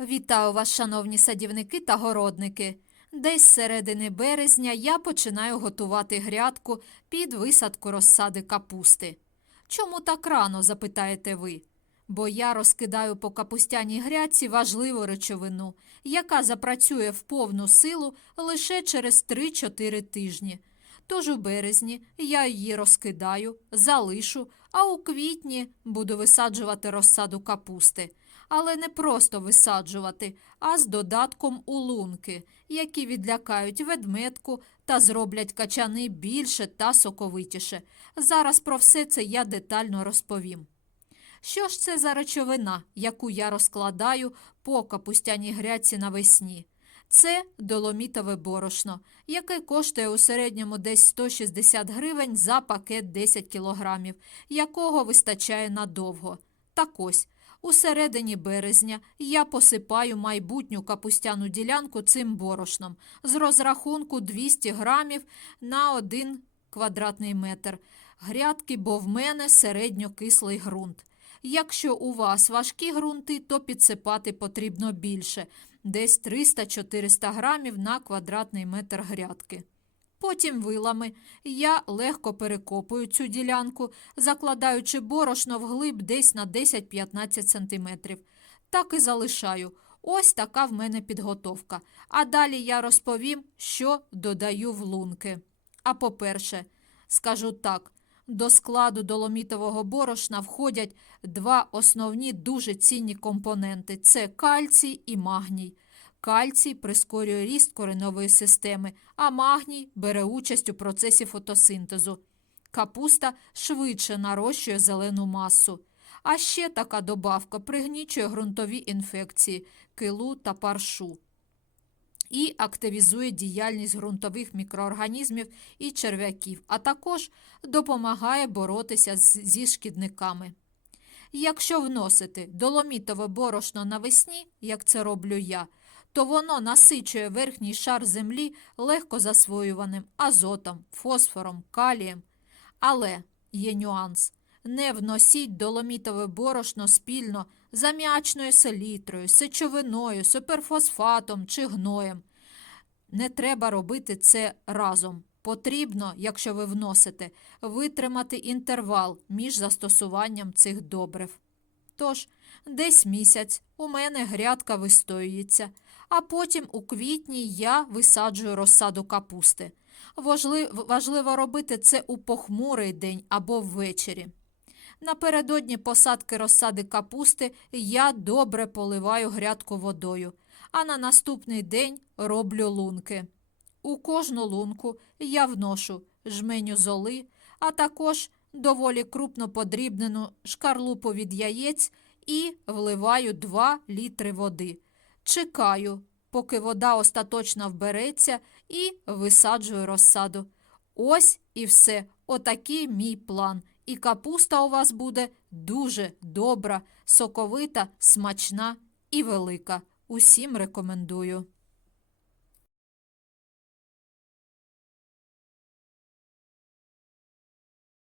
Вітаю вас, шановні садівники та городники. Десь з середини березня я починаю готувати грядку під висадку розсади капусти. Чому так рано, запитаєте ви? Бо я розкидаю по капустяній грядці важливу речовину, яка запрацює в повну силу лише через 3-4 тижні. Тож у березні я її розкидаю, залишу, а у квітні буду висаджувати розсаду капусти. Але не просто висаджувати, а з додатком у лунки, які відлякають ведметку та зроблять качани більше та соковитіше. Зараз про все це я детально розповім. Що ж це за речовина, яку я розкладаю по капустяній грядці навесні? Це доломітове борошно, яке коштує у середньому десь 160 гривень за пакет 10 кілограмів, якого вистачає надовго. Так ось, у середині березня я посипаю майбутню капустяну ділянку цим борошном з розрахунку 200 грамів на 1 квадратний метр грядки, бо в мене середньокислий ґрунт. Якщо у вас важкі ґрунти, то підсипати потрібно більше десь 300-400 грамів на квадратний метр грядки. Потім вилами я легко перекопую цю ділянку, закладаючи борошно вглиб десь на 10-15 см. Так і залишаю. Ось така в мене підготовка. А далі я розповім, що додаю в лунки. А по-перше, скажу так: до складу доломітового борошна входять два основні дуже цінні компоненти: це кальцій і магній. Кальцій прискорює ріст коренової системи, а магній бере участь у процесі фотосинтезу. Капуста швидше нарощує зелену масу. А ще така добавка пригнічує ґрунтові інфекції, килу та паршу і активізує діяльність ґрунтових мікроорганізмів і черв'яків, а також допомагає боротися зі шкідниками. Якщо вносити доломітове борошно навесні, як це роблю я, то воно насичує верхній шар землі легко засвоюваним азотом, фосфором, калієм. Але є нюанс. Не вносіть доломітове борошно спільно з аміачною селітрою, сечовиною, суперфосфатом чи гноєм. Не треба робити це разом. Потрібно, якщо ви вносите, витримати інтервал між застосуванням цих добрив. Тож, десь місяць у мене грядка вистоюється, а потім у квітні я висаджую розсаду капусти. Важливо робити це у похмурий день або ввечері. Напередодні посадки розсади капусти я добре поливаю грядку водою, а на наступний день роблю лунки. У кожну лунку я вношу жменю золи, а також доволі крупно подрібнену шкарлупу від яєць і вливаю 2 літри води. Чекаю, поки вода остаточно вбереться, і висаджую розсаду. Ось і все. Отакий мій план. І капуста у вас буде дуже добра, соковита, смачна і велика. Усім рекомендую.